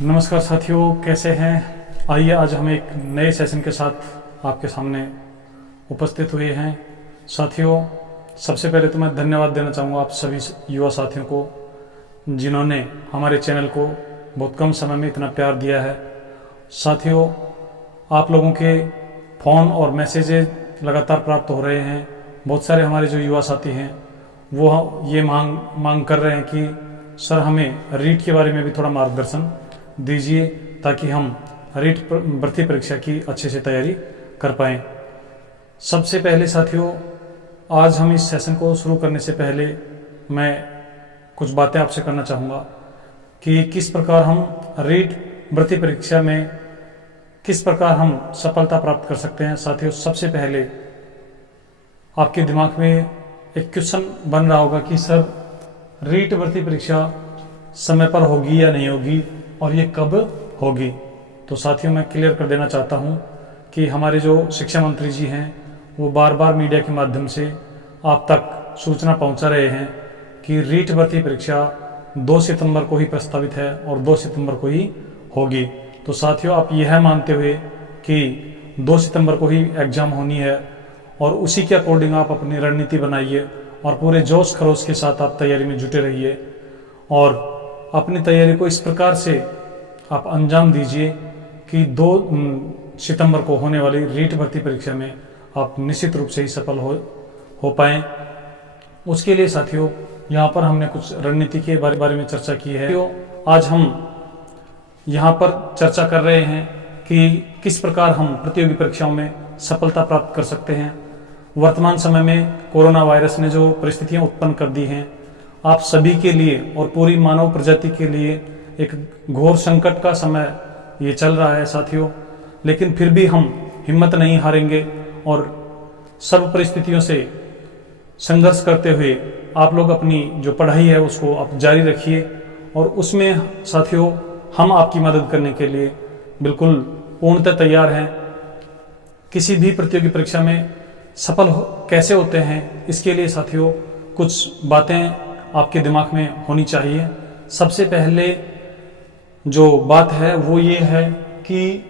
नमस्कार साथियों, कैसे हैं। आइए आज हम एक नए सेशन के साथ आपके सामने उपस्थित हुए हैं। साथियों, सबसे पहले तो मैं धन्यवाद देना चाहूँगा आप सभी युवा साथियों को जिन्होंने हमारे चैनल को बहुत कम समय में इतना प्यार दिया है। साथियों, आप लोगों के फ़ोन और मैसेजेज लगातार प्राप्त हो रहे हैं। बहुत सारे हमारे जो युवा साथी हैं वो ये मांग कर रहे हैं कि सर हमें रीट के बारे में भी थोड़ा मार्गदर्शन दीजिए ताकि हम रीट भर्ती परीक्षा की अच्छे से तैयारी कर पाएँ। सबसे पहले साथियों, आज हम इस सेशन को शुरू करने से पहले मैं कुछ बातें आपसे करना चाहूँगा कि किस प्रकार हम रीट भर्ती परीक्षा में किस प्रकार हम सफलता प्राप्त कर सकते हैं। साथियों, सबसे पहले आपके दिमाग में एक क्वेश्चन बन रहा होगा कि सर रीट भर्ती परीक्षा समय पर होगी या नहीं होगी और ये कब होगी। तो साथियों, मैं क्लियर कर देना चाहता हूँ कि हमारे जो शिक्षा मंत्री जी हैं वो बार बार मीडिया के माध्यम से आप तक सूचना पहुँचा रहे हैं कि रीट भर्ती परीक्षा 2 सितंबर को ही प्रस्तावित है और 2 सितंबर को ही होगी। तो साथियों, आप यह मानते हुए कि 2 सितंबर को ही एग्ज़ाम होनी है और उसी के अकॉर्डिंग आप अपनी रणनीति बनाइए और पूरे जोश खरोश के साथ आप तैयारी में जुटे रहिए और अपनी तैयारी को इस प्रकार से आप अंजाम दीजिए कि 2 सितंबर को होने वाली रीट भर्ती परीक्षा में आप निश्चित रूप से ही सफल हो पाएँ। उसके लिए साथियों, यहाँ पर हमने कुछ रणनीति के बारे में चर्चा की है। आज हम यहाँ पर चर्चा कर रहे हैं कि किस प्रकार हम प्रतियोगी परीक्षाओं में सफलता प्राप्त कर सकते हैं। वर्तमान समय में कोरोना वायरस ने जो परिस्थितियाँ उत्पन्न कर दी हैं, आप सभी के लिए और पूरी मानव प्रजाति के लिए एक घोर संकट का समय ये चल रहा है साथियों। लेकिन फिर भी हम हिम्मत नहीं हारेंगे और सब परिस्थितियों से संघर्ष करते हुए आप लोग अपनी जो पढ़ाई है उसको आप जारी रखिए और उसमें साथियों हम आपकी मदद करने के लिए बिल्कुल पूर्णतः तैयार हैं। किसी भी प्रतियोगी परीक्षा में सफल कैसे होते हैं, इसके लिए साथियों कुछ बातें आपके दिमाग में होनी चाहिए। सबसे पहले जो बात है वो ये है कि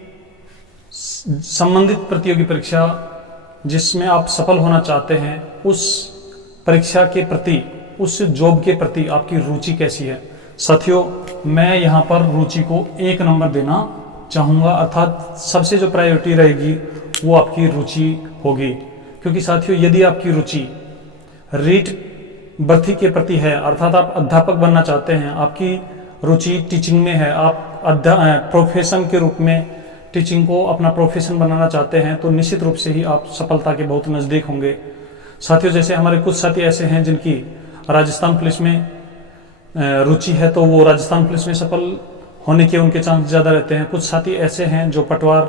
संबंधित प्रतियोगी परीक्षा जिसमें आप सफल होना चाहते हैं उस परीक्षा के प्रति, उस जॉब के प्रति आपकी रुचि कैसी है। साथियों, मैं यहाँ पर रुचि को 1 नंबर देना चाहूँगा, अर्थात सबसे जो प्रायोरिटी रहेगी वो आपकी रुचि होगी। क्योंकि साथियों, यदि आपकी रुचि रीट भर्ती के प्रति है, अर्थात आप अध्यापक बनना चाहते हैं, आपकी रुचि टीचिंग में है, आप प्रोफेशन के रूप में टीचिंग को अपना प्रोफेशन बनाना चाहते हैं, तो निश्चित रूप से ही आप सफलता के बहुत नज़दीक होंगे। साथियों, जैसे हमारे कुछ साथी ऐसे हैं जिनकी राजस्थान पुलिस में रुचि है, तो वो राजस्थान पुलिस में सफल होने के उनके चांस ज़्यादा रहते हैं। कुछ साथी ऐसे हैं जो पटवार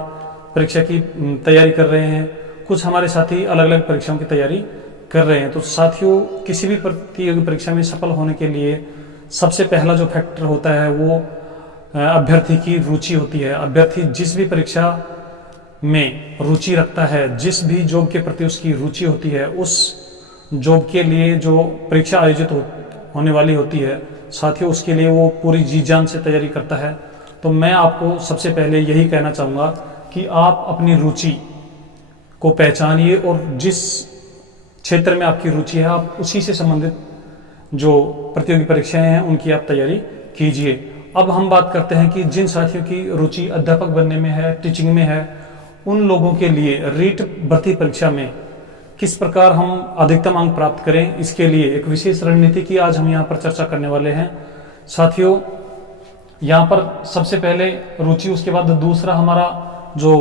परीक्षा की तैयारी कर रहे हैं, कुछ हमारे साथी अलग अलग परीक्षाओं की तैयारी कर रहे हैं। तो साथियों, किसी भी प्रतियोगी परीक्षा में सफल होने के लिए सबसे पहला जो फैक्टर होता है वो अभ्यर्थी की रुचि होती है। अभ्यर्थी जिस भी परीक्षा में रुचि रखता है, जिस भी जॉब के प्रति उसकी रुचि होती है, उस जॉब के लिए जो परीक्षा आयोजित होने वाली होती है साथियों, उसके लिए वो पूरी जी जान से तैयारी करता है। तो मैं आपको सबसे पहले यही कहना चाहूँगा कि आप अपनी रुचि को पहचानिए और जिस क्षेत्र में आपकी रुचि है आप उसी से संबंधित जो प्रतियोगी परीक्षाएं हैं उनकी आप तैयारी कीजिए। अब हम बात करते हैं कि जिन साथियों की रुचि अध्यापक बनने में है, टीचिंग में है, उन लोगों के लिए रीट भर्ती परीक्षा में किस प्रकार हम अधिकतम अंक प्राप्त करें, इसके लिए एक विशेष रणनीति की आज हम यहाँ पर चर्चा करने वाले हैं। साथियों, यहाँ पर सबसे पहले रुचि, उसके बाद दूसरा हमारा जो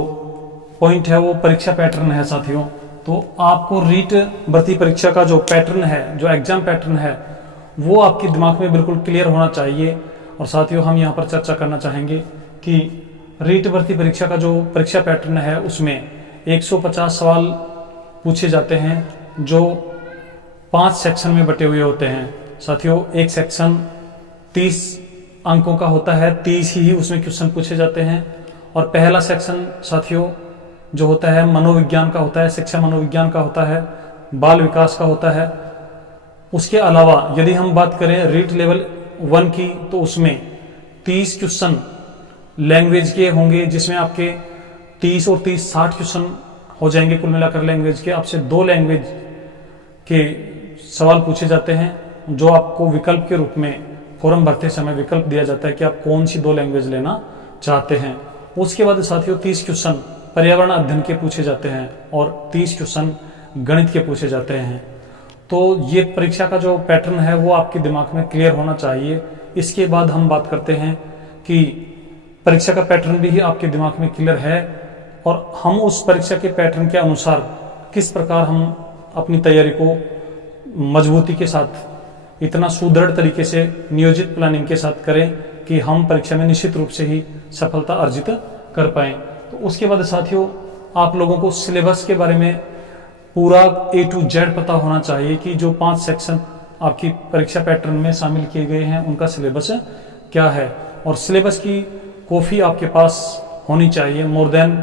पॉइंट है वो परीक्षा पैटर्न है। साथियों, तो आपको रीट भर्ती परीक्षा का जो पैटर्न है, जो एग्जाम पैटर्न है, वो आपके दिमाग में बिल्कुल क्लियर होना चाहिए। और साथियों, हम यहाँ पर चर्चा करना चाहेंगे कि रीट भर्ती परीक्षा का जो परीक्षा पैटर्न है उसमें 150 सवाल पूछे जाते हैं जो 5 सेक्शन में बटे हुए होते हैं। साथियों, एक सेक्शन 30 अंकों का होता है, 30 ही उसमें क्वेश्चन पूछे जाते हैं। और पहला सेक्शन साथियों जो होता है मनोविज्ञान का होता है, शिक्षा मनोविज्ञान का होता है, बाल विकास का होता है। उसके अलावा यदि हम बात करें रीट लेवल 1 की, तो उसमें 30 क्वेश्चन लैंग्वेज के होंगे, जिसमें आपके 30 और 30 60 क्वेश्चन हो जाएंगे कुल मिलाकर लैंग्वेज के। आपसे 2 लैंग्वेज के सवाल पूछे जाते हैं, जो आपको विकल्प के रूप में फॉर्म भरते समय विकल्प दिया जाता है कि आप कौन सी 2 लैंग्वेज लेना चाहते हैं। उसके बाद साथियों 30 क्वेश्चन पर्यावरण अध्ययन के पूछे जाते हैं और 30 क्वेश्चन गणित के पूछे जाते हैं। तो ये परीक्षा का जो पैटर्न है वो आपके दिमाग में क्लियर होना चाहिए। इसके बाद हम बात करते हैं कि परीक्षा का पैटर्न भी आपके दिमाग में क्लियर है और हम उस परीक्षा के पैटर्न के अनुसार किस प्रकार हम अपनी तैयारी को मजबूती के साथ इतना सुदृढ़ तरीके से नियोजित प्लानिंग के साथ करें कि हम परीक्षा में निश्चित रूप से ही सफलता अर्जित कर पाएं। तो उसके बाद साथियों आप लोगों को सिलेबस के बारे में पूरा A to Z पता होना चाहिए कि जो 5 सेक्शन आपकी परीक्षा पैटर्न में शामिल किए गए हैं उनका सिलेबस क्या है। और सिलेबस की कॉपी आपके पास होनी चाहिए, मोर देन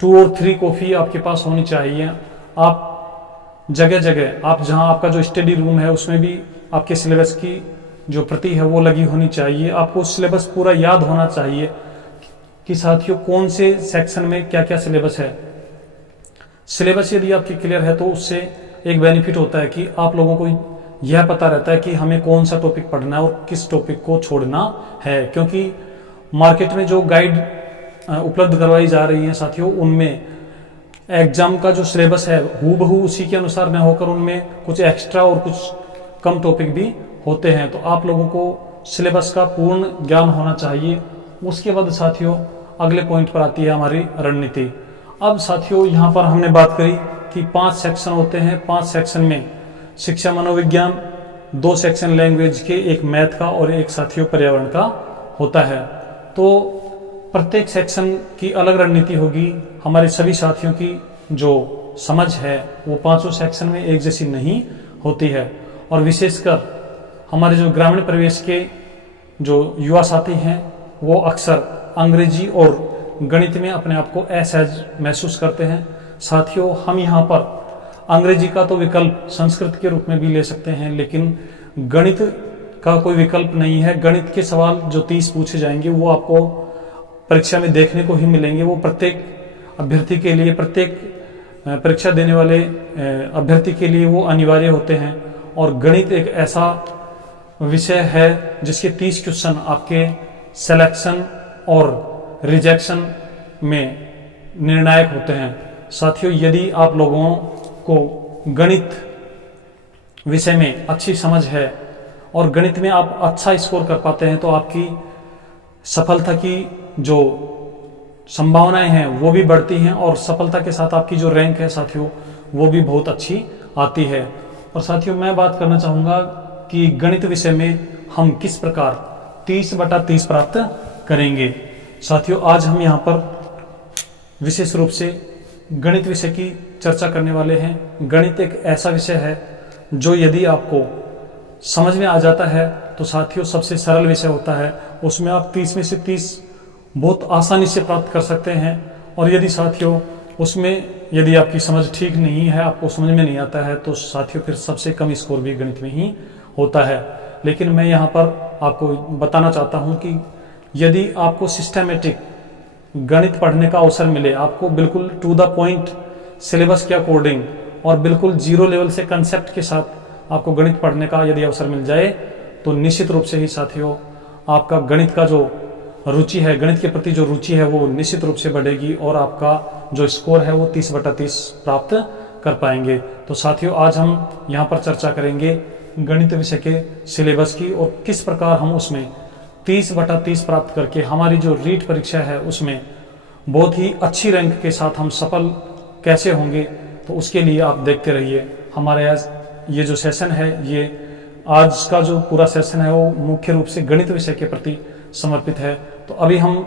2 और 3 कॉपी आपके पास होनी चाहिए। आप जगह जगह आप जहां आपका जो स्टडी रूम है उसमें भी आपके सिलेबस की जो प्रति है वो लगी होनी चाहिए। आपको सिलेबस पूरा याद होना चाहिए कि साथियों कौन से सेक्शन में क्या क्या सिलेबस है। सिलेबस यदि आपकी क्लियर है तो उससे एक बेनिफिट होता है कि आप लोगों को यह पता रहता है कि हमें कौन सा टॉपिक पढ़ना है और किस टॉपिक को छोड़ना है। क्योंकि मार्केट में जो गाइड उपलब्ध करवाई जा रही है साथियों, उनमें एग्जाम का जो सिलेबस है हूबहू उसी के अनुसार न होकर उनमें कुछ एक्स्ट्रा और कुछ कम टॉपिक भी होते हैं। तो आप लोगों को सिलेबस का पूर्ण ज्ञान होना चाहिए। उसके बाद साथियों अगले पॉइंट पर आती है हमारी रणनीति। अब साथियों यहाँ पर हमने बात करी कि 5 सेक्शन होते हैं। 5 सेक्शन में शिक्षा मनोविज्ञान, 2 सेक्शन लैंग्वेज के, 1 मैथ का और 1 साथियों पर्यावरण का होता है। तो प्रत्येक सेक्शन की अलग रणनीति होगी। हमारे सभी साथियों की जो समझ है वो 5 सेक्शन में एक जैसी नहीं होती है। और विशेषकर हमारे जो ग्रामीण परिवेश के जो युवा साथी हैं वो अक्सर अंग्रेजी और गणित में अपने आप को असहज महसूस करते हैं। साथियों हम यहाँ पर अंग्रेजी का तो विकल्प संस्कृत के रूप में भी ले सकते हैं, लेकिन गणित का कोई विकल्प नहीं है। गणित के सवाल जो 30 पूछे जाएंगे वो आपको परीक्षा में देखने को ही मिलेंगे। वो प्रत्येक अभ्यर्थी के लिए, प्रत्येक परीक्षा देने वाले अभ्यर्थी के लिए वो अनिवार्य होते हैं। और गणित एक ऐसा विषय है जिसके 30 क्वेश्चन आपके सिलेक्शन और रिजेक्शन में निर्णायक होते हैं। साथियों यदि आप लोगों को गणित विषय में अच्छी समझ है और गणित में आप अच्छा स्कोर कर पाते हैं तो आपकी सफलता की जो संभावनाएं हैं वो भी बढ़ती हैं और सफलता के साथ आपकी जो रैंक है साथियों वो भी बहुत अच्छी आती है। और साथियों मैं बात करना चाहूँगा कि गणित विषय में हम किस प्रकार 30/30 प्राप्त करेंगे। साथियों आज हम यहाँ पर विशेष रूप से गणित विषय की चर्चा करने वाले हैं। गणित एक ऐसा विषय है जो यदि आपको समझ में आ जाता है तो साथियों सबसे सरल विषय होता है। उसमें आप 30 में से 30 बहुत आसानी से प्राप्त कर सकते हैं। और यदि साथियों उसमें यदि आपकी समझ ठीक नहीं है, आपको समझ में नहीं आता है, तो साथियों फिर सबसे कम स्कोर भी गणित में ही होता है। लेकिन मैं यहाँ पर आपको बताना चाहता हूँ कि यदि आपको सिस्टमेटिक गणित पढ़ने का अवसर मिले, आपको बिल्कुल टू द पॉइंट सिलेबस के अकॉर्डिंग और बिल्कुल 0 लेवल से कंसेप्ट के साथ आपको गणित पढ़ने का यदि अवसर मिल जाए तो निश्चित रूप से ही साथियों आपका गणित का जो रुचि है, गणित के प्रति जो रुचि है वो निश्चित रूप से बढ़ेगी और आपका जो स्कोर है वो 30/30 प्राप्त कर पाएंगे। तो साथियों आज हम यहाँ पर चर्चा करेंगे गणित विषय के सिलेबस की और किस प्रकार हम उसमें 30/30 प्राप्त करके हमारी जो रीट परीक्षा है उसमें बहुत ही अच्छी रैंक के साथ हम सफल कैसे होंगे। तो उसके लिए आप देखते रहिए हमारे आज ये जो सेशन है, ये आज का जो पूरा सेशन है वो मुख्य रूप से गणित विषय के प्रति समर्पित है। तो अभी हम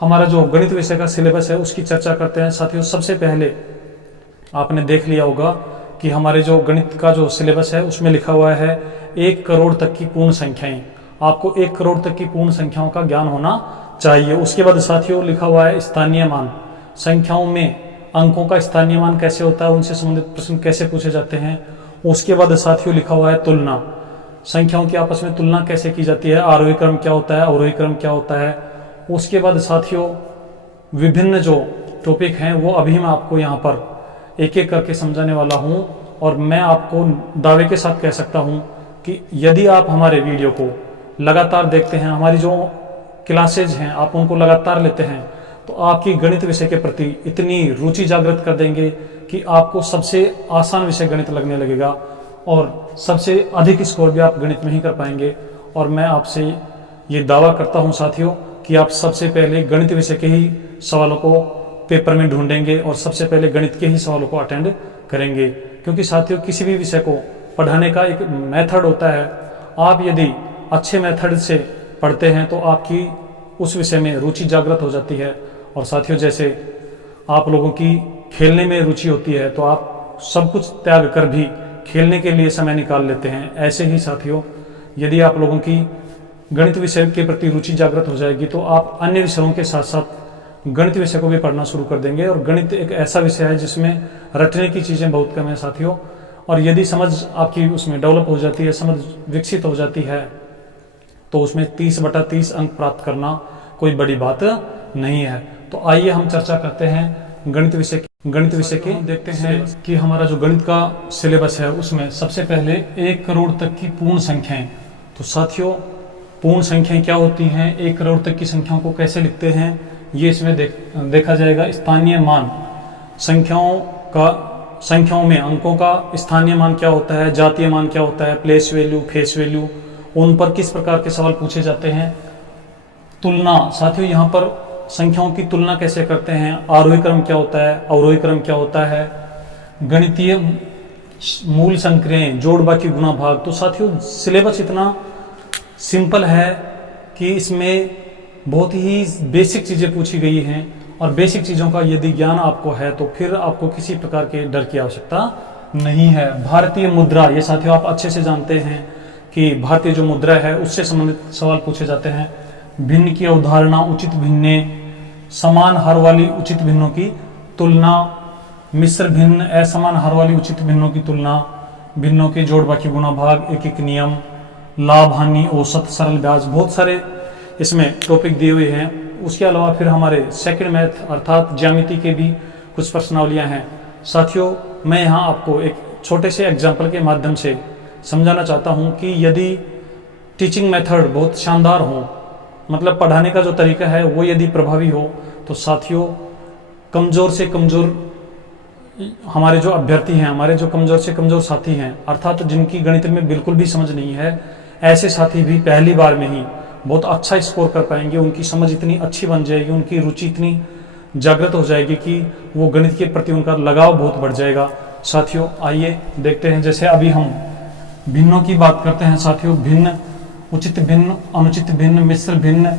हमारा जो गणित विषय का सिलेबस है उसकी चर्चा करते हैं। साथियों सबसे पहले आपने देख लिया होगा कि हमारे जो गणित का जो सिलेबस है उसमें लिखा हुआ है 1 करोड़ तक की पूर्ण संख्याएं। आपको 1 करोड़ तक की पूर्ण संख्याओं का ज्ञान होना चाहिए। उसके बाद साथियों लिखा हुआ है स्थानीय मान। संख्याओं में अंकों का स्थानीय मान कैसे होता है, उनसे संबंधित प्रश्न कैसे पूछे जाते हैं। उसके बाद साथियों लिखा हुआ है तुलना। संख्याओं की आपस में तुलना कैसे की जाती है, आरोही क्रम क्या होता है, अवरोही क्रम क्या होता है। उसके बाद साथियों विभिन्न जो टॉपिक हैं वो अभी मैं आपको यहाँ पर एक एक करके समझाने वाला हूँ। और मैं आपको दावे के साथ कह सकता हूँ कि यदि आप हमारे वीडियो को लगातार देखते हैं, हमारी जो क्लासेज हैं आप उनको लगातार लेते हैं, तो आपकी गणित विषय के प्रति इतनी रुचि जागृत कर देंगे कि आपको सबसे आसान विषय गणित लगने लगेगा और सबसे अधिक स्कोर भी आप गणित में ही कर पाएंगे। और मैं आपसे ये दावा करता हूँ साथियों कि आप सबसे पहले गणित विषय के ही सवालों को पेपर में ढूंढेंगे और सबसे पहले गणित के ही सवालों को अटेंड करेंगे। क्योंकि साथियों किसी भी विषय को पढ़ाने का एक मेथड होता है। आप यदि अच्छे मेथड से पढ़ते हैं तो आपकी उस विषय में रुचि जागृत हो जाती है। और साथियों जैसे आप लोगों की खेलने में रुचि होती है तो आप सब कुछ त्याग कर भी खेलने के लिए समय निकाल लेते हैं। ऐसे ही साथियों यदि आप लोगों की गणित विषय के प्रति रुचि जागृत हो जाएगी तो आप अन्य विषयों के साथ साथ गणित विषय को भी पढ़ना शुरू कर देंगे। और गणित एक ऐसा विषय है जिसमें रटने की चीज़ें बहुत कम है साथियों। और यदि समझ आपकी उसमें डेवलप हो जाती है, समझ विकसित हो जाती है, तो उसमें 30/30 अंक प्राप्त करना कोई बड़ी बात नहीं है। तो आइए हम चर्चा करते हैं गणित विषय के देखते हैं कि हमारा जो गणित का सिलेबस है उसमें सबसे पहले 1 करोड़ तक की पूर्ण संख्याएं। तो साथियों पूर्ण संख्याएं क्या होती हैं, 1 करोड़ तक की संख्याओं को कैसे लिखते हैं, ये इसमें देखा जाएगा। स्थानीय मान संख्याओं में अंकों का स्थानीय मान क्या होता है, जातीय मान क्या होता है, प्लेस वैल्यू, फेस वैल्यू, उन पर किस प्रकार के सवाल पूछे जाते हैं। तुलना साथियों यहाँ पर संख्याओं की तुलना कैसे करते हैं, आरोही क्रम क्या होता है, अवरोही क्रम क्या होता है, गणितीय मूल संक्रियाएं, जोड़ बाकी गुणा भाग। तो साथियों सिलेबस इतना सिंपल है कि इसमें बहुत ही बेसिक चीज़ें पूछी गई हैं। और बेसिक चीज़ों का यदि ज्ञान आपको है तो फिर आपको किसी प्रकार के डर की आवश्यकता नहीं है। भारतीय मुद्रा, ये साथियों आप अच्छे से जानते हैं कि भारतीय जो मुद्रा है उससे संबंधित सवाल पूछे जाते हैं। भिन्न की अवधारणा, उचित भिन्ने, समान हर वाली उचित भिन्नों की तुलना, मिश्र भिन्न, असमान हर वाली उचित भिन्नों की तुलना, भिन्नों के जोड़ बाकी गुणा भाग, एक एक नियम, लाभ हानि, औसत, सरल ब्याज, बहुत सारे इसमें टॉपिक दिए हुए हैं। उसके अलावा फिर हमारे सेकंड मैथ अर्थात ज्यामिति के भी कुछ प्रश्नावलियां हैं। साथियों मैं यहाँ आपको एक छोटे से एग्जाम्पल के माध्यम से समझाना चाहता हूँ कि यदि टीचिंग मेथड बहुत शानदार हो, मतलब पढ़ाने का जो तरीका है वो यदि प्रभावी हो, तो साथियों कमज़ोर से कमज़ोर हमारे जो अभ्यर्थी हैं, हमारे जो कमज़ोर से कमज़ोर साथी हैं, अर्थात जिनकी गणित में बिल्कुल भी समझ नहीं है, ऐसे साथी भी पहली बार में ही बहुत अच्छा स्कोर कर पाएंगे। उनकी समझ इतनी अच्छी बन जाएगी, उनकी रुचि इतनी जागृत हो जाएगी कि वो गणित के प्रति उनका लगाव बहुत बढ़ जाएगा। साथियों आइए देखते हैं, जैसे अभी हम भिन्नों की बात करते हैं साथियों, भिन्न, उचित भिन्न, अनुचित भिन्न, मिश्र भिन्न,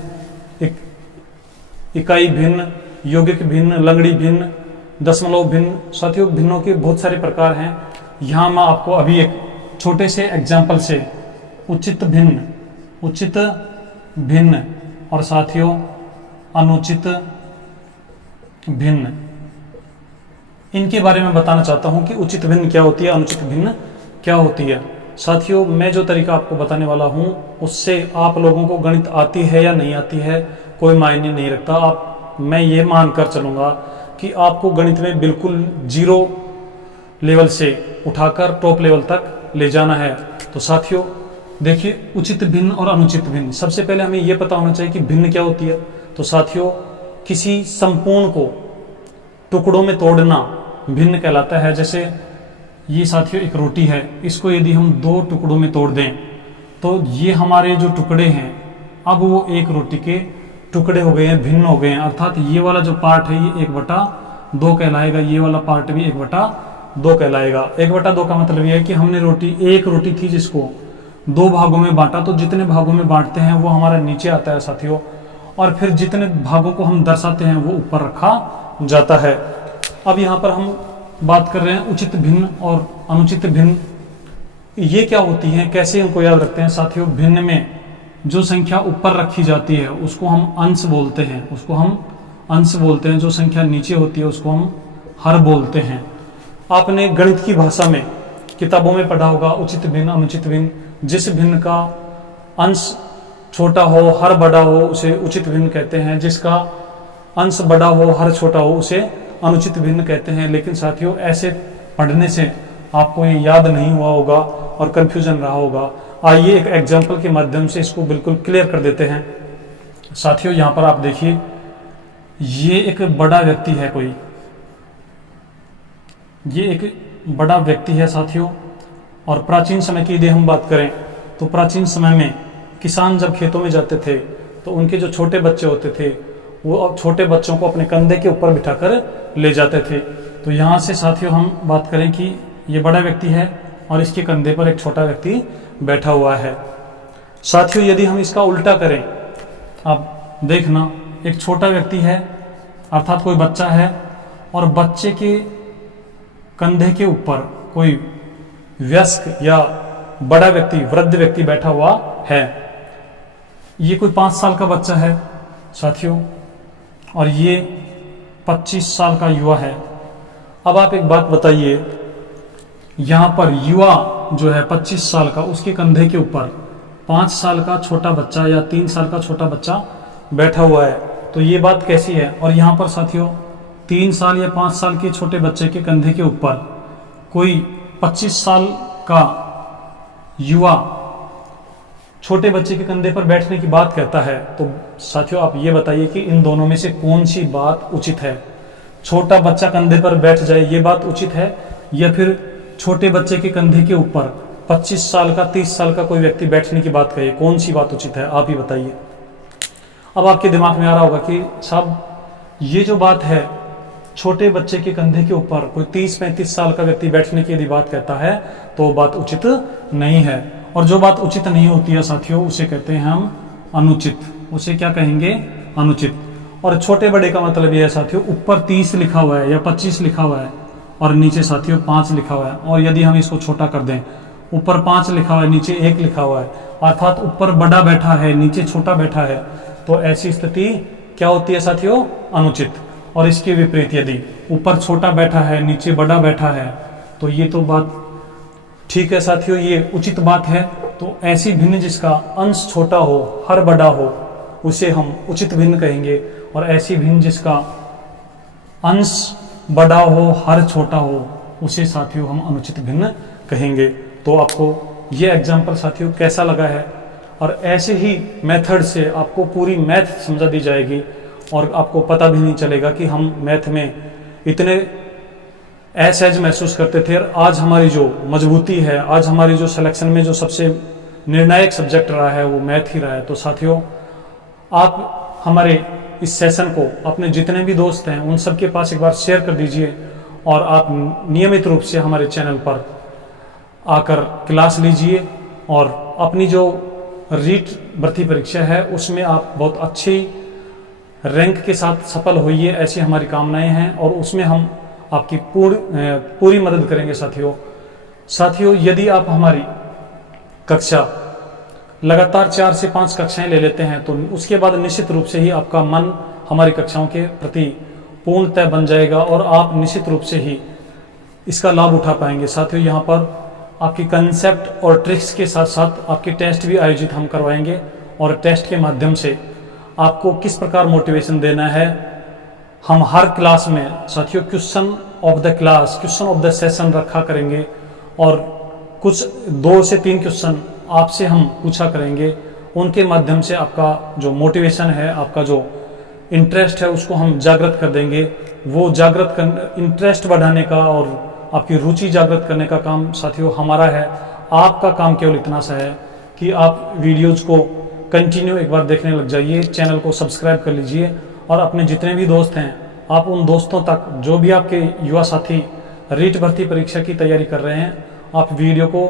इकाई भिन्न, यौगिक भिन्न, लंगड़ी भिन्न, दशमलव भिन्न। साथियों भिन्नों के बहुत सारे प्रकार हैं। यहाँ मैं आपको अभी एक छोटे से एग्जाम्पल से उचित भिन्न और साथियों अनुचित भिन्न, इनके बारे में बताना चाहता हूं कि उचित भिन्न क्या होती है, अनुचित भिन्न क्या होती है। साथियों मैं जो तरीका आपको बताने वाला हूं उससे आप लोगों को गणित आती है या नहीं आती है कोई मायने नहीं रखता। मैं ये मानकर चलूंगा कि आपको गणित में बिल्कुल 0 लेवल से उठाकर टॉप लेवल तक ले जाना है। तो साथियों देखिए उचित भिन्न और अनुचित भिन्न, सबसे पहले हमें यह पता होना चाहिए कि भिन्न क्या होती है। तो साथियों किसी संपूर्ण को टुकड़ों में तोड़ना भिन्न कहलाता है। जैसे ये साथियों एक रोटी है, इसको यदि हम 2 टुकड़ों में तोड़ दें तो ये हमारे जो टुकड़े हैं अब वो एक रोटी के टुकड़े हो गए हैं, भिन्न हो गए हैं। अर्थात ये वाला जो पार्ट है ये 1/2 कहलाएगा, ये वाला पार्ट भी 1/2 कहलाएगा। 1/2 का मतलब ये है कि हमने एक रोटी थी जिसको 2 भागों में बांटा, तो जितने भागों में बांटते हैं वो हमारा नीचे आता है साथियों, और फिर जितने भागों को हम दर्शाते हैं वो ऊपर रखा जाता है। अब यहाँ पर हम बात कर रहे हैं उचित भिन्न और अनुचित भिन्न, ये क्या होती हैं, कैसे इनको याद रखते हैं। साथियों भिन्न में जो संख्या ऊपर रखी जाती है उसको हम अंश बोलते हैं, जो संख्या नीचे होती है उसको हम हर बोलते हैं। आपने गणित की भाषा में किताबों में पढ़ा होगा उचित भिन्न, अनुचित भिन्न। जिस भिन्न का अंश छोटा हो हर बड़ा हो उसे उचित भिन्न कहते हैं, जिसका अंश बड़ा हो हर छोटा हो उसे अनुचित भिन्न कहते हैं। लेकिन साथियों ऐसे पढ़ने से आपको ये याद नहीं हुआ होगा और कंफ्यूजन रहा होगा। आइए एक एग्जाम्पल के माध्यम से इसको बिल्कुल क्लियर कर देते हैं। साथियों यहाँ पर आप देखिए, ये एक बड़ा व्यक्ति है, कोई ये एक बड़ा व्यक्ति है साथियों। और प्राचीन समय की यदि हम बात करें तो प्राचीन समय में किसान जब खेतों में जाते थे तो उनके जो छोटे बच्चे होते थे वो छोटे बच्चों को अपने कंधे के ऊपर बिठाकर ले जाते थे। तो यहाँ से साथियों हम बात करें कि ये बड़ा व्यक्ति है और इसके कंधे पर एक छोटा व्यक्ति बैठा हुआ है। साथियों यदि हम इसका उल्टा करें, आप देखना, एक छोटा व्यक्ति है अर्थात कोई बच्चा है और बच्चे के कंधे के ऊपर कोई वयस्क या बड़ा व्यक्ति, वृद्ध व्यक्ति बैठा हुआ है। ये कोई 5 साल का बच्चा है साथियों और ये 25 साल का युवा है। अब आप एक बात बताइए, यहाँ पर युवा जो है 25 साल का, उसके कंधे के ऊपर 5 साल का छोटा बच्चा या 3 साल का छोटा बच्चा बैठा हुआ है, तो ये बात कैसी है। और यहाँ पर साथियों 3 साल या 5 साल के छोटे बच्चे के कंधे के ऊपर कोई 25 साल का युवा छोटे बच्चे के कंधे पर बैठने की बात कहता है, तो साथियों आप ये बताइए कि इन दोनों में से कौन सी बात उचित है। छोटा बच्चा कंधे पर बैठ जाए ये बात उचित है, या फिर छोटे बच्चे के कंधे के ऊपर 25 साल का 30 साल का कोई व्यक्ति बैठने की बात कहे, कौन सी बात उचित है, आप ही बताइए। अब आपके दिमाग में आ रहा होगा कि साहब ये जो बात है, छोटे बच्चे के कंधे के ऊपर कोई 30-35 साल का व्यक्ति बैठने की यदि बात कहता है तो बात उचित नहीं है। और जो बात उचित नहीं होती है साथियों उसे कहते हैं हम अनुचित। उसे क्या कहेंगे? अनुचित। और छोटे बड़े का मतलब यह है साथियों, ऊपर 30 लिखा हुआ है या 25 लिखा हुआ है और नीचे साथियों 5 लिखा हुआ है, और यदि हम इसको छोटा कर दें, ऊपर 5 लिखा हुआ है नीचे 1 लिखा हुआ है, अर्थात ऊपर बड़ा बैठा है नीचे छोटा बैठा है, तो ऐसी स्थिति क्या होती है साथियों? अनुचित। और इसके विपरीत यदि ऊपर छोटा बैठा है नीचे बड़ा बैठा है तो ये तो बात ठीक है साथियों, ये उचित बात है। तो ऐसी भिन्न जिसका अंश छोटा हो हर बड़ा हो उसे हम उचित भिन्न कहेंगे, और ऐसी भिन्न जिसका अंश बड़ा हो हर छोटा हो उसे साथियों हम अनुचित भिन्न कहेंगे। तो आपको ये एग्जाम्पल साथियों कैसा लगा है? और ऐसे ही मेथड से आपको पूरी मैथ समझा दी जाएगी और आपको पता भी नहीं चलेगा कि हम मैथ में इतने असहज महसूस करते थे, और आज हमारी जो मजबूती है, आज हमारी जो सिलेक्शन में जो सबसे निर्णायक सब्जेक्ट रहा है वो मैथ ही रहा है। तो साथियों आप हमारे इस सेशन को अपने जितने भी दोस्त हैं उन सबके पास एक बार शेयर कर दीजिए, और आप नियमित रूप से हमारे चैनल पर आकर क्लास लीजिए, और अपनी जो रीट भर्ती परीक्षा है उसमें आप बहुत अच्छी रैंक के साथ सफल होइए, ऐसी हमारी कामनाएं हैं, और उसमें हम आपकी पूरी मदद करेंगे साथियों। यदि आप हमारी कक्षा लगातार 4 से 5 कक्षाएं ले लेते हैं तो उसके बाद निश्चित रूप से ही आपका मन हमारी कक्षाओं के प्रति पूर्णतः बन जाएगा और आप निश्चित रूप से ही इसका लाभ उठा पाएंगे। साथियों यहाँ पर आपकी कंसेप्ट और ट्रिक्स के साथ साथ आपके टेस्ट भी आयोजित हम करवाएंगे, और टेस्ट के माध्यम से आपको किस प्रकार मोटिवेशन देना है हम हर क्लास में साथियों question of the class, question of the session रखा करेंगे, और कुछ 2 से 3 क्वेश्चन आपसे हम पूछा करेंगे। उनके माध्यम से आपका जो मोटिवेशन है, आपका जो इंटरेस्ट है उसको हम जागृत कर देंगे। वो इंटरेस्ट बढ़ाने का और आपकी रुचि जागृत करने का काम साथियों हमारा है। आपका काम केवल इतना सा है कि आप वीडियोज को कंटिन्यू एक बार देखने लग जाइए, चैनल को सब्सक्राइब कर लीजिए, और अपने जितने भी दोस्त हैं आप उन दोस्तों तक, जो भी आपके युवा साथी रीट भर्ती परीक्षा की तैयारी कर रहे हैं, आप वीडियो को,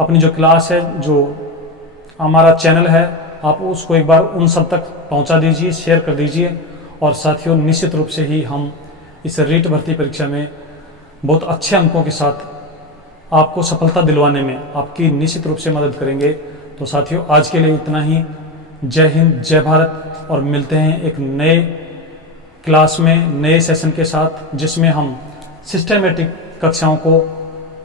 अपनी जो क्लास है, जो हमारा चैनल है, आप उसको एक बार उन सब तक पहुंचा दीजिए, शेयर कर दीजिए। और साथियों निश्चित रूप से ही हम इस रीट भर्ती परीक्षा में बहुत अच्छे अंकों के साथ आपको सफलता दिलवाने में आपकी निश्चित रूप से मदद करेंगे। तो साथियों आज के लिए इतना ही। जय हिंद, जय भारत, और मिलते हैं एक नए क्लास में नए सेशन के साथ, जिसमें हम सिस्टमेटिक कक्षाओं को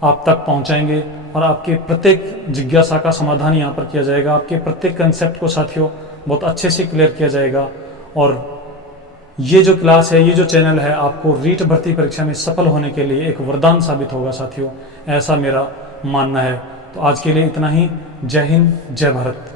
आप तक पहुंचाएंगे। और आपके प्रत्येक जिज्ञासा का समाधान यहाँ पर किया जाएगा। आपके प्रत्येक कंसेप्ट को साथियों बहुत अच्छे से क्लियर किया जाएगा। और ये जो क्लास है, ये जो चैनल है, आपको रीट भर्ती परीक्षा में सफल होने के लिए एक वरदान साबित होगा साथियों, ऐसा मेरा मानना है। तो आज के लिए इतना ही। जय हिंद, जय भारत।